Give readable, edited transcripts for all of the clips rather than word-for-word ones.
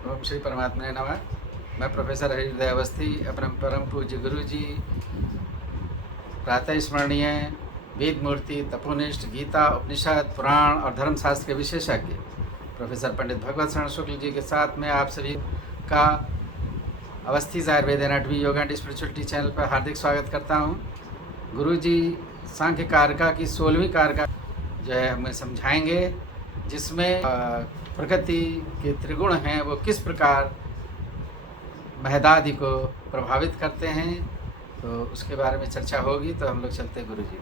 ओम श्री परमात्मा नमः। मैं प्रोफेसर हरिहृदय अवस्थी अपने परम पूज्य गुरु जी प्रातः स्मरणीय वेद मूर्ति तपोनिष्ठ गीता उपनिषद पुराण और धर्मशास्त्र के विशेषज्ञ प्रोफेसर पंडित भगवत शरण शुक्ल जी के साथ में आप सभी का Awasthi Ayurveda anatomy yoga and spirituality channel पर हार्दिक स्वागत करता हूँ। गुरु जी सांख्य कारका की 16वीं कारका जो है हमें समझाएंगे, जिसमें प्रकृति के त्रिगुण हैं वो किस प्रकार महदादि को प्रभावित करते हैं, तो उसके बारे में चर्चा होगी। तो हम लोग चलते गुरु जी।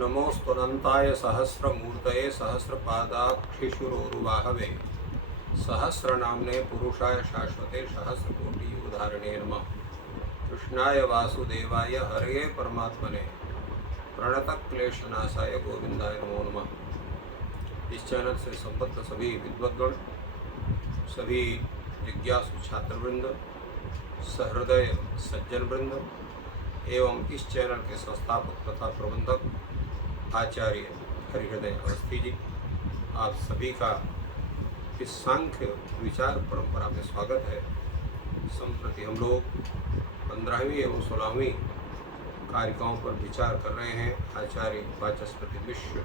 नमोस्तुनंताय सहस्रमूर्तये सहस्रपादाक्षिशुरोरुबाहवे सहस्रनाम्ने पुरुषाय शाश्वते सहस्रकोटियुगधारिणे नमः। कृष्णाय वासुदेवाय हरये परमात्मने प्रणतक्लेशनाशाय गोविंदाय नमो नमः। इस चैनल से संबद्ध सभी विद्वद्गण, सभी जिज्ञासु छात्रवृंद, सहृदय सज्जन वृंद एवं इस चैनल के संस्थापक तथा प्रबंधक आचार्य हरिहृदय अवस्थी जी, आप सभी का इस सांख्य विचार परंपरा में स्वागत है। संप्रति हम लोग 15वीं एवं 16वीं कारिकाओं पर विचार कर रहे हैं आचार्य वाचस्पति मिश्र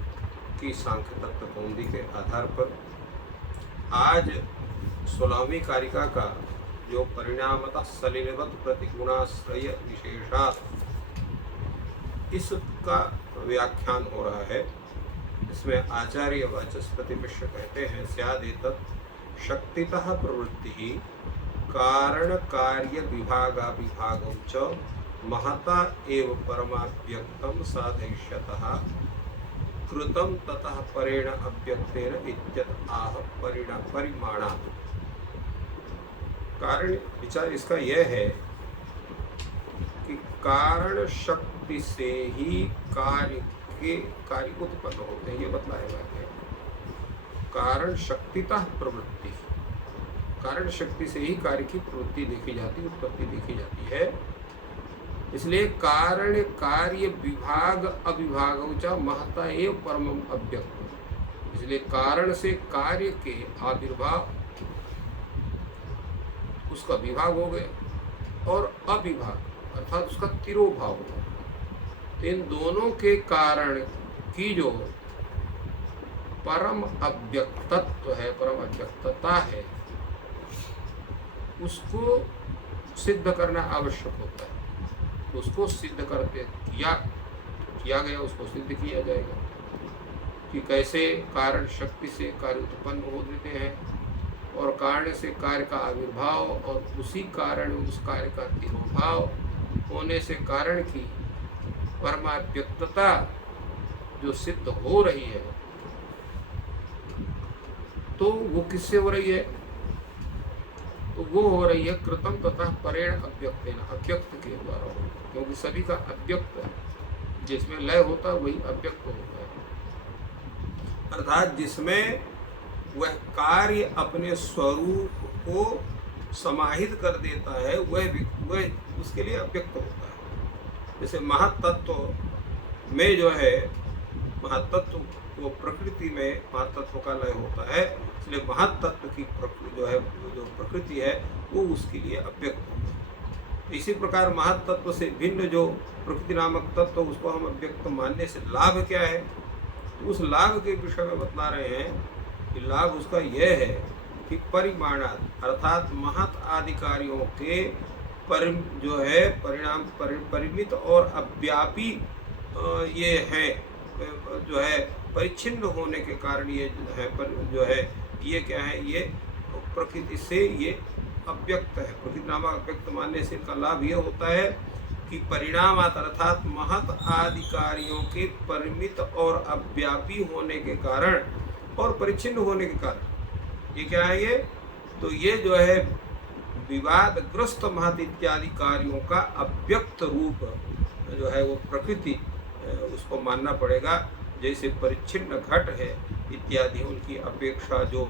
की सांख्य तत्व कौमुदी के आधार पर। आज 16वीं कारिका का जो परिणामतः सलिलवत प्रतिगुणाश्रय विशेषात्, इसका व्याख्यान हो रहा है। इसमें आचार्य वाचस्पति मिश्र कहते हैं, स्यादेतत् शक्तितः प्रवृत्ति कारण कार्य विभागाविभागं च महता एव परमाव्यक्तं साधयिष्यतः कृतं ततः परेण अव्यक्तेन इत्यत आह परिमाणात्। कारण विचार इसका यह है कि कारण शक्ति से ही कार्य उत्पन्न होते हैं, ये बतलाया गया है। कारण शक्तितः प्रवृत्ति, कारण शक्ति से ही कार्य की प्रवृत्ति देखी जाती, उत्पत्ति देखी जाती है। इसलिए कारण कार्य विभाग अविभागौ च महता एव परमम अव्यक्त। इसलिए कारण से कार्य के आविर्भाव, उसका विभाग हो गया, और अविभाग अर्थात उसका तिरोभाव हो गया। इन दोनों के कारण की जो परम अव्यक्तत्व है, परम अव्यक्तता है, उसको सिद्ध करना आवश्यक होता है। उसको सिद्ध करते किया गया, उसको सिद्ध किया जाएगा कि कैसे कारण शक्ति से कार्य उत्पन्न हो देते हैं, और कारण से कार्य का आविर्भाव, और उसी कारण उस कार्य का तिरोभाव होने से कारण की परमाव्यक्तता जो सिद्ध हो रही है, तो वो किससे हो रही है? तो वो हो रही है कृतम तथा परेण अव्यक्तेन, अव्यक्त के द्वारा। क्योंकि सभी का अव्यक्त है, जिसमें लय होता है वही अव्यक्त होता है। अर्थात जिसमें वह कार्य अपने स्वरूप को समाहित कर देता है, वह उसके लिए अव्यक्त होता है। जैसे महत्तत्व में जो है, महत्तत्व वो प्रकृति में महत्तत्व का लय होता है, इसलिए महत्तत्व की जो प्रकृति है वो उसके लिए अव्यक्त होता है। इसी प्रकार महत्तत्व से भिन्न जो प्रकृति नामक तत्व, उसको हम अव्यक्त मानने से लाभ क्या है? तो उस लाभ के विषय में बतला रहे हैं कि लाभ उसका यह है कि परिमाणात, अर्थात महत आदि कार्यों के जो है परिणाम परिमित और अव्यापी ये है, जो है परिच्छिन्न होने के कारण ये जो है ये क्या है? ये प्रकृति से ये अव्यक्त है। प्रकृति नामक अव्यक्त मानने से इनका लाभ ये होता है कि परिणामात, अर्थात महत आदि कार्यों के परिमित और अव्यापी होने के कारण और परिच्छिन्न होने के कारण, ये क्या है? ये तो ये जो है विवादग्रस्त महत इत्यादि कार्यों का अव्यक्त रूप जो है वो प्रकृति, उसको मानना पड़ेगा। जैसे परिच्छिन्न घट है इत्यादि, उनकी अपेक्षा जो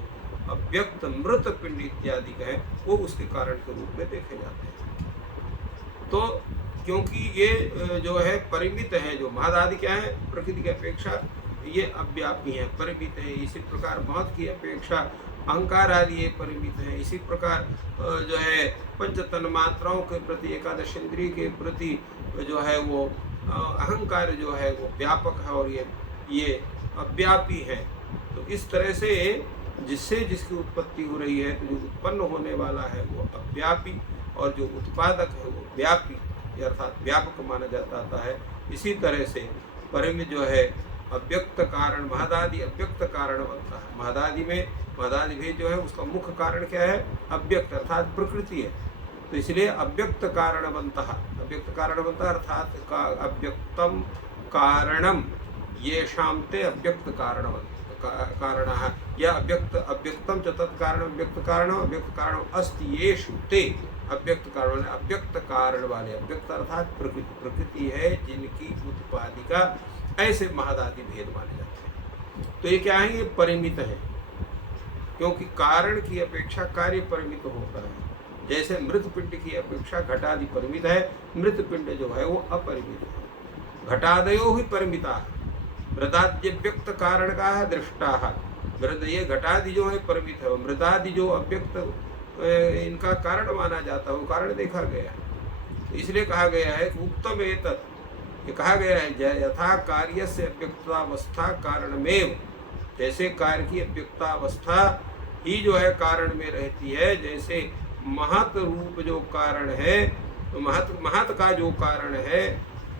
अव्यक्त मृत पिंड इत्यादि का है, वो उसके कारण के रूप में देखे जाते हैं। तो क्योंकि ये जो है परिमित है, जो महद आदि क्या है? प्रकृति की अपेक्षा ये अव्यापी है, परिमित है। इसी प्रकार महत की अपेक्षा अहंकार आदि ये परिमित है। इसी प्रकार जो है पंच तन्मात्राओं के प्रति, एकादश इंद्रिय के प्रति जो है वो अहंकार जो है वो व्यापक है और ये अव्यापी है। तो इस तरह से जिससे जिसकी उत्पत्ति हो रही है, तो जो उत्पन्न होने वाला है वो अव्यापी और जो उत्पादक है वो व्यापी, अर्थात व्यापक माना जाता है। इसी तरह से परिमित जो है अव्यक्त कारण, महदादि अव्यक्त कारण बनता है। महदादि में महदादि भी जो है उसका मुख्य कारण क्या है? अव्यक्त अर्थात प्रकृति है। तो इसलिए अव्यक्त कारण बनता है, अव्यक्त कारण बनता है अर्थात का अव्यक्तम कारणम ये शामते अव्यक्त कारण कारण है या अव्यक्तम च तत्कारण अव्यक्त कारण अस्ति येषु ते अव्यक्त कारण, अव्यक्त कारण वाले, अव्यक्त अर्थात प्रकृति है जिनकी उत्पादिका, ऐसे महदादि भेद माने जाते हैं। तो ये क्या है? ये परिमित है, क्योंकि कारण की अपेक्षा कार्य परिमित होता है। जैसे मृत पिंड की अपेक्षा घटादि परिमित है, मृत पिंड जो है वो अपरिमित है। घटादयो ही परिमिता, मृदाद्य व्यक्त कारण का है दृष्टा, ये घटादि जो है परिमित है, मृदादि जो अव्यक्त इनका कारण माना जाता है, वो कारण देखा गया है। तो इसलिए कहा गया है कि उत्तम एतत्, ये कहा गया है यथा कार्य से अव्यक्तावस्था कारणमेव, जैसे कार्य की अव्यक्तावस्था ही जो है कारण में रहती है, जैसे महत रूप जो कारण है, तो महत का जो कारण है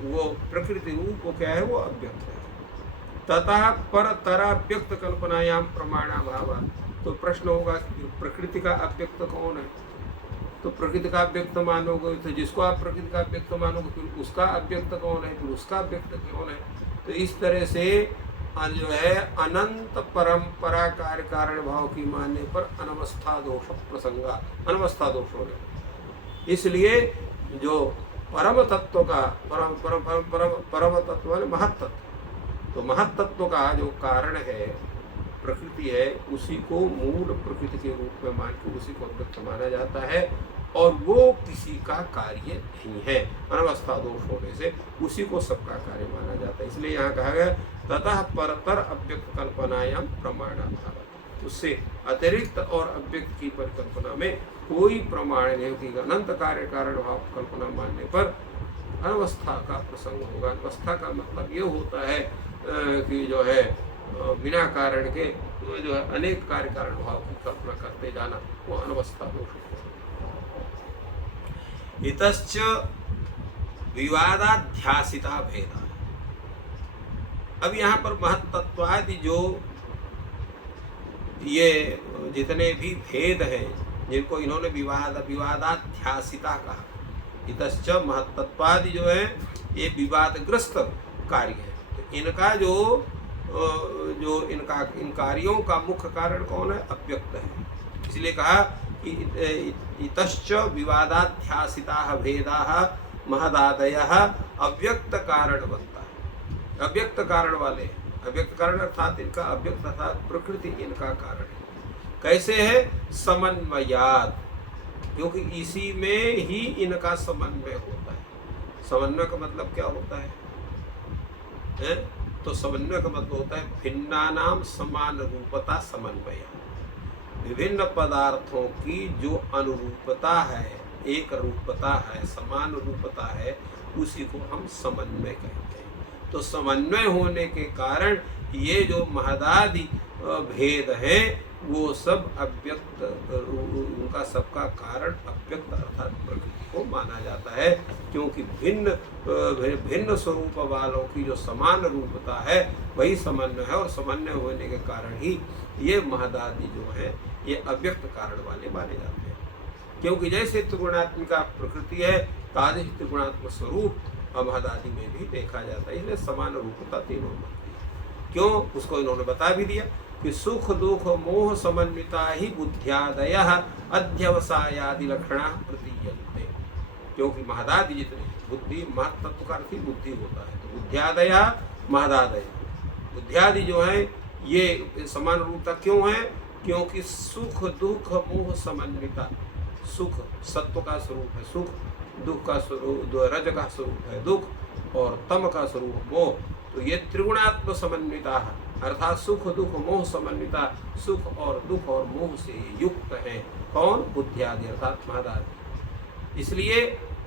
वो प्रकृति रूप वो क्या है? वो अव्यक्त है। तथा पर तराव्यक्त कल्पनायाम प्रमाणाभाव, तो प्रश्न होगा प्रकृति का अव्यक्त कौन है? तो प्रकृति का अव्यक्त मानोगे तो जिसको आप प्रकृति का अव्यक्त मानोगे फिर उसका अव्यक्त कौन है? फिर उसका अव्यक्त कौन है? तो इस तरह से जो है अनंत परंपरा कार्य कारण भाव की मानने पर अनवस्था दोष प्रसंगा, अनवस्था दोष हो गया। इसलिए जो परम तत्व का परम तत्व है महत तत्व, तो महत तत्व का जो कारण है प्रकृति है, उसी को मूल प्रकृति के रूप में मान के उसी को अव्यक्त माना जाता है और वो किसी का कार्य नहीं है। अनवस्था दोष होने से उसी को सबका कार्य माना जाता है। इसलिए यहाँ कहा गया ततः परतर अव्यक्त कल्पनायाम प्रमाणाभाव, उससे अतिरिक्त और अव्यक्त की परिकल्पना में कोई प्रमाण नहीं होगी। अनंत कार्य कारण भाव कल्पना मानने पर अनवस्था का प्रसंग होगा। अनवस्था का मतलब ये होता है कि जो है बिना कारण के जो है अनेक कार्य कारण भाव की कल्पना करते जाना, वो अनवस्था दोष है। इतश्च विवादाध्यासिता भेदा, अब यहाँ पर महत्त्वादि जो ये जितने भी भेद हैं जिनको इन्होंने विवादाध्यासिता कहा, इतश्च महत्त्वादि जो है ये विवादग्रस्त कार्य है। तो इनका जो इन कार्यों का मुख्य कारण कौन है? अव्यक्त है। इसलिए कहा कि इतश्च विवादाध्यासिताः भेदाः महदादयः अव्यक्त कारण बनता है। अव्यक्त कारण वाले, अव्यक्त कारण अर्थात इनका अव्यक्त अर्थात प्रकृति इनका कारण है। कैसे है? समन्वयात्, क्योंकि इसी में ही इनका समन्वय होता है। समन्वय का मतलब क्या होता है? तो समन्वय का मतलब होता है भिन्नानाम समान रूपता समन्वय। विभिन्न पदार्थों की जो अनुरूपता है, एक रूपता है, समान रूपता है, उसी को हम समन्वय कहते हैं। तो समन्वय होने के कारण ये जो महदादि भेद है वो सब अव्यक्त, उनका सबका कारण अव्यक्त अर्थात प्रकृति को माना जाता है, क्योंकि भिन्न स्वरूप वालों की जो समान रूपता है वही समन्वय है, और समन्वय होने के कारण ही ये महदादि जो है ये अव्यक्त कारण वाले माने जाते हैं। क्योंकि जैसे त्रिगुणात्मिका प्रकृति है, तादृश त्रिगुणात्मक स्वरूप महदादि में भी देखा जाता है। इसलिए समान रूपता तीनों में। क्यों? उसको इन्होंने बता भी दिया कि सुख दुख मोह समन्विता ही बुद्ध्यादयः अध्यवसायादि लक्षणा प्रतीयन्ते। क्योंकि महदादि जितने बुद्धि महत्त्व का अर्थ ही बुद्धि होता है, तो बुद्ध्यादयः महदादय, बुद्ध्यादि जो है ये समान रूपता क्यों है? क्योंकि सुख दुख मोह समन्विता, सुख सत्व का स्वरूप है सुख, दुख का स्वरूप रज का स्वरूप है दुख, और तम का स्वरूप मोह। तो ये त्रिगुणात्म समन्विता अर्थात सुख दुख मोह समन्विता, सुख और दुख और मोह से युक्त है। कौन? बुद्धियादि अर्थात महादादि। इसलिए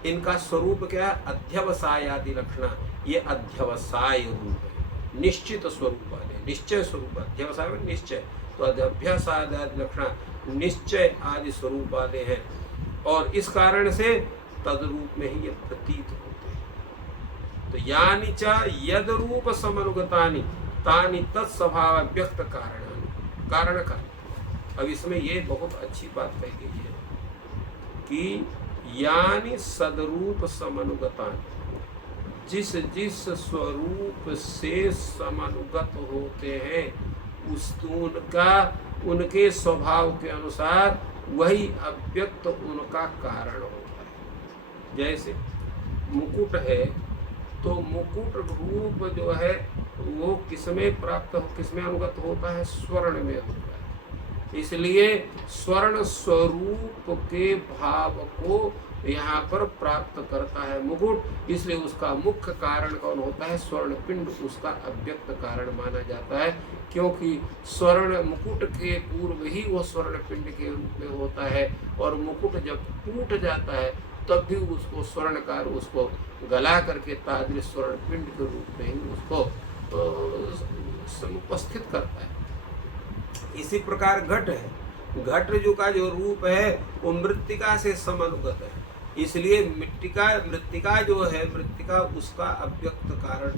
इनका स्वरूप क्या है? अध्यवसायादि लक्षणा। ये अध्यवसाय रूप है, निश्चित स्वरूप वाले, निश्चय स्वरूप। अध्यवसाय में निश्चय, तो अध्यवसायादि लक्षणा निश्चय आदि स्वरूप वाले हैं, और इस कारण से तद्रूप में ही ये प्रतीत होते हैं। तो यानि च यद रूप समनुगतानि तानि तत्स्वभाव व्यक्त कारणानि। कारण का अब इसमें ये बहुत अच्छी बात कही गई है कि यानि सदरूप समनुगतानि, जिस जिस स्वरूप से समानुगत होते हैं उनके स्वभाव के अनुसार वही अव्यक्त उनका कारण होता है। जैसे मुकुट है, तो मुकुट रूप जो है वो किसमें प्राप्त हो, किसमें अनुगत होता है? स्वर्ण में होता है। इसलिए स्वर्ण स्वरूप के भाव को यहाँ पर प्राप्त करता है मुकुट, इसलिए उसका मुख्य कारण कौन होता है? स्वर्ण पिंड उसका अव्यक्त कारण माना जाता है, क्योंकि स्वर्ण मुकुट के पूर्व ही वो स्वर्ण पिंड के रूप में होता है, और मुकुट जब टूट जाता है तब भी उसको स्वर्णकार उसको गला करके तादृश स्वर्ण पिंड के रूप में ही उसको उपस्थित करता है। इसी प्रकार घट है, घट जो का जो रूप है वो मृत्तिका से समानुगत है, इसलिए मृत्तिका जो है, मृत्तिका उसका अव्यक्त कारण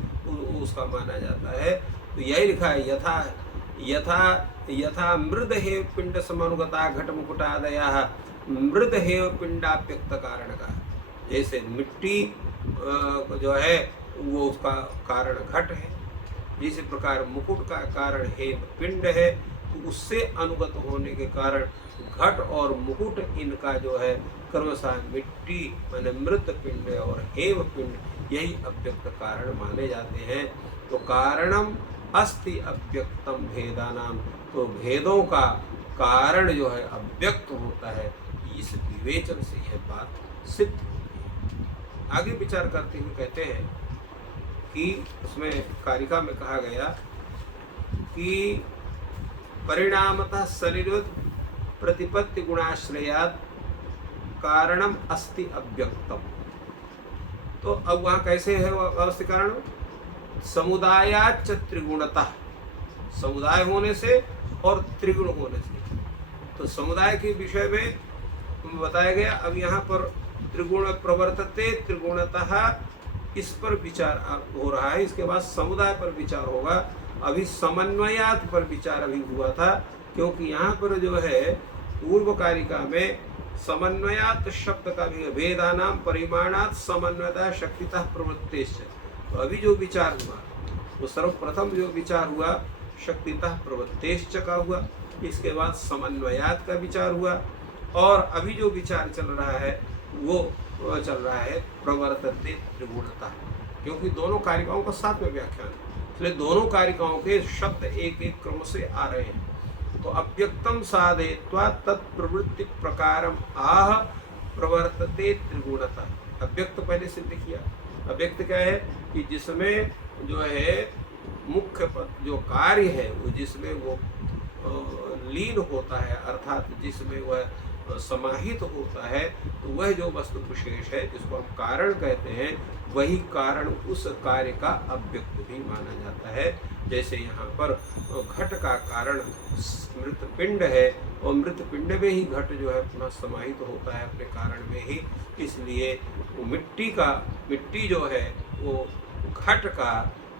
उसका माना जाता है। तो यही लिखा है यथा यथा यथा मृद हेव पिंड समानुगता घट मुकुटादया मृद हेव पिंडाप्यक्त कारण का। जैसे मिट्टी जो है वो उसका कारण घट है, जिस प्रकार मुकुट का कारण हेव पिंड है, तो उससे अनुगत होने के कारण घट और मुकुट इनका जो है क्रमशः मिट्टी माने मृत पिंड और हेव पिंड यही अव्यक्त कारण माने जाते हैं। तो कारणम अस्ति अव्यक्तम भेदानाम, तो भेदों का कारण जो है अव्यक्त होता है। इस विवेचन से यह बात सिद्ध होती है। आगे विचार करते हुए कहते हैं कि उसमें कारिका में कहा गया कि परिणामतः शरीरवत् प्रतिपत्ति गुणाश्रयात् कारणम अस्ति अव्यक्तम। तो अब वहाँ कैसे है वो अवस्थित कारण? समुदायाच्च त्रिगुणतः, समुदाय होने से और त्रिगुण होने से। तो समुदाय के विषय में बताया गया। अब यहाँ पर त्रिगुण प्रवर्तते त्रिगुणतः, इस पर विचार हो रहा है। इसके बाद समुदाय पर विचार होगा। अभी समन्वयात पर विचार अभी हुआ था, क्योंकि यहाँ पर जो है पूर्व कारिका में समन्वयात शब्द का भी भेदानाम परिमाणात समन्वयता शक्तितः प्रवृत्तेश्च। तो अभी जो विचार हुआ वो सर्वप्रथम जो विचार हुआ शक्तितः प्रवृत्तेश्च का हुआ, इसके बाद समन्वयात का विचार हुआ, और अभी जो विचार चल रहा है वो चल रहा है प्रवर्तते त्रिगुणता, क्योंकि दोनों कारिकाओं का साथ में व्याख्यान है, इसलिए दोनों कारिकाओं के शब्द एक एक क्रम से आ रहे हैं। तो अव्यक्तम साधयित्वा तत्प्रवृत्ति प्रकारम आह प्रवर्तते त्रिगुणता। अव्यक्त पहले सिद्ध किया। अव्यक्त क्या है कि जिसमें जो है मुख्य पद जो कार्य है वो जिसमें वो लीन होता है, अर्थात जिसमें वह समाहित होता है, तो वह जो वस्तु विशेष है जिसको हम कारण कहते हैं, वही कारण उस कार्य का अव्यक्त भी माना जाता है। जैसे यहाँ पर घट का कारण मृत पिंड है, और मृत पिंड में ही घट जो है अपना समाहित होता है अपने कारण में ही, इसलिए वो मिट्टी जो है वो घट का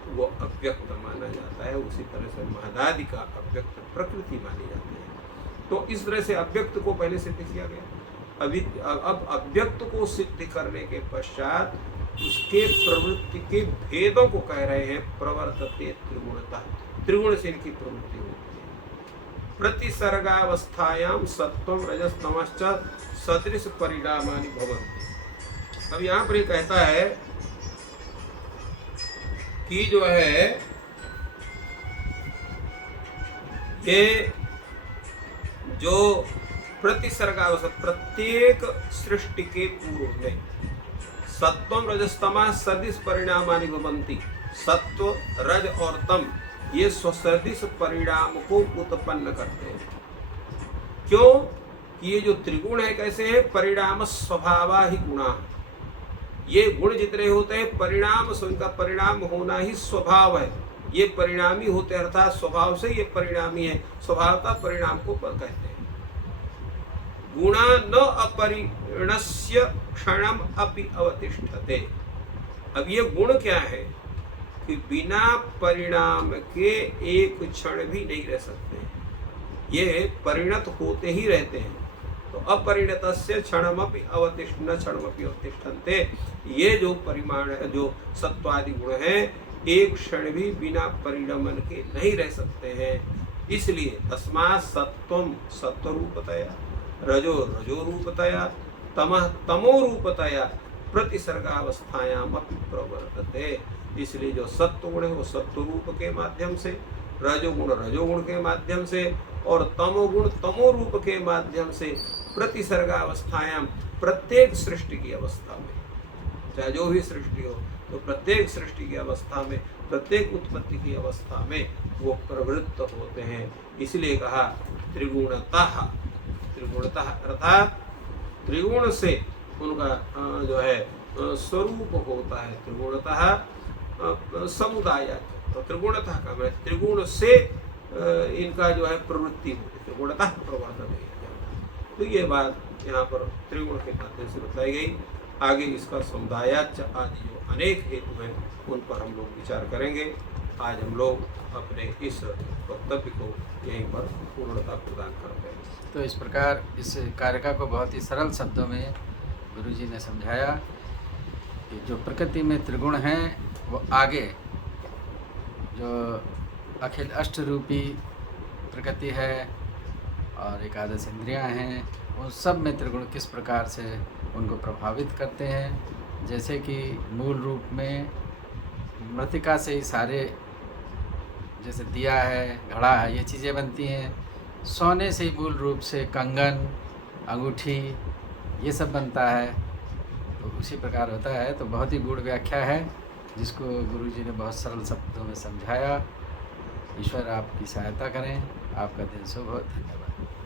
वो अव्यक्त माना जाता है। उसी तरह से महदादि का अव्यक्त प्रकृति मानी जाती है। तो इस तरह से अव्यक्त को पहले सिद्ध किया गया। अब अव्यक्त को सिद्ध करने के पश्चात उसके प्रवृत्ति के भेदों को कह रहे हैं प्रवर्तते त्रिगुणता। त्रिगुण से इनकी प्रवृत्ति होती है। प्रतिसर्गावस्थायाम सत्वम रजस तमश्च सदृश परिणामानि भवन्ति। अब यहाँ पर ये कहता है कि जो है ये जो प्रतिसर्गावस्था प्रत्येक सृष्टि के पूर्व में सत्वम रजस्तमा सदृश परिणामानि भवन्ति। सत्व रज और तम ये स्वसदृश परिणाम को उत्पन्न करते हैं। क्यों? ये जो त्रिगुण है कैसे है? परिणाम स्वभावा ही गुणा। ये गुण जितने होते हैं परिणाम, सो इनका परिणाम होना ही स्वभाव है। ये परिणामी होते हैं, अर्थात स्वभाव से ये परिणामी है। स्वभावता परिणाम को कहते हैं। गुणा न अपरिणस्य क्षणम अपि अवतिष्ठते। अब ये गुण क्या है कि बिना परिणाम के एक क्षण भी नहीं रह सकते। ये परिणत होते ही रहते हैं। तो अपरिणतस्य क्षणमपि अवतिष्ठन क्षणमपि अवतिष्ठन्ते। ये जो परिमाण, जो सत्वादि गुण है, एक क्षण भी बिना परिणमन के नहीं रह सकते हैं। इसलिए तस्मात् सत्वम सत्वरूपतया, रजो रजोरूपतया, तमः तमोरूपतया प्रतिसर्गावस्थायाम अपि प्रवर्तते। इसलिए जो सत्व गुण है वो सत्वरूप के माध्यम से, रजोगुण रजोगुण के माध्यम से और तमोगुण तमोरूप के माध्यम से प्रतिसर्गावस्थायाम, प्रत्येक सृष्टि की अवस्था में, चाहे जो भी सृष्टि हो, तो प्रत्येक सृष्टि की अवस्था में, प्रत्येक उत्पत्ति की अवस्था में वो प्रवृत्त होते हैं। इसलिए कहा त्रिगुणतः। त्रिगुणतः अर्थात त्रिगुण से उनका जो है स्वरूप होता है। त्रिगुणतः समुदाय, तो त्रिगुणतः का मतलब त्रिगुण से इनका जो है प्रवृत्ति होती है। त्रिगुणतः प्रवर्तन है। तो ये बात यहाँ पर त्रिगुण के माध्यम से बताई गई। आगे इसका समुदायाच आदि जो अनेक हेतु हैं उन पर हम लोग विचार करेंगे। आज हम लोग अपने इस वक्तव्य को यहीं पर पूर्णता प्रदान करते हैं। तो इस प्रकार इस कारिका को बहुत ही सरल शब्दों में गुरुजी ने समझाया कि जो प्रकृति में त्रिगुण हैं वो आगे जो अखिल अष्ट रूपी प्रकृति है और एकादश इंद्रियां हैं, उन सब में त्रिगुण किस प्रकार से उनको प्रभावित करते हैं। जैसे कि मूल रूप में मृतिका से ही सारे, जैसे दिया है, घड़ा है, ये चीज़ें बनती हैं। सोने से ही मूल रूप से कंगन, अंगूठी, ये सब बनता है। तो उसी प्रकार होता है। तो बहुत ही गूढ़ व्याख्या है जिसको गुरुजी ने बहुत सरल शब्दों में समझाया। ईश्वर आपकी सहायता करें। आपका दिन शुभ हो। धन्यवाद।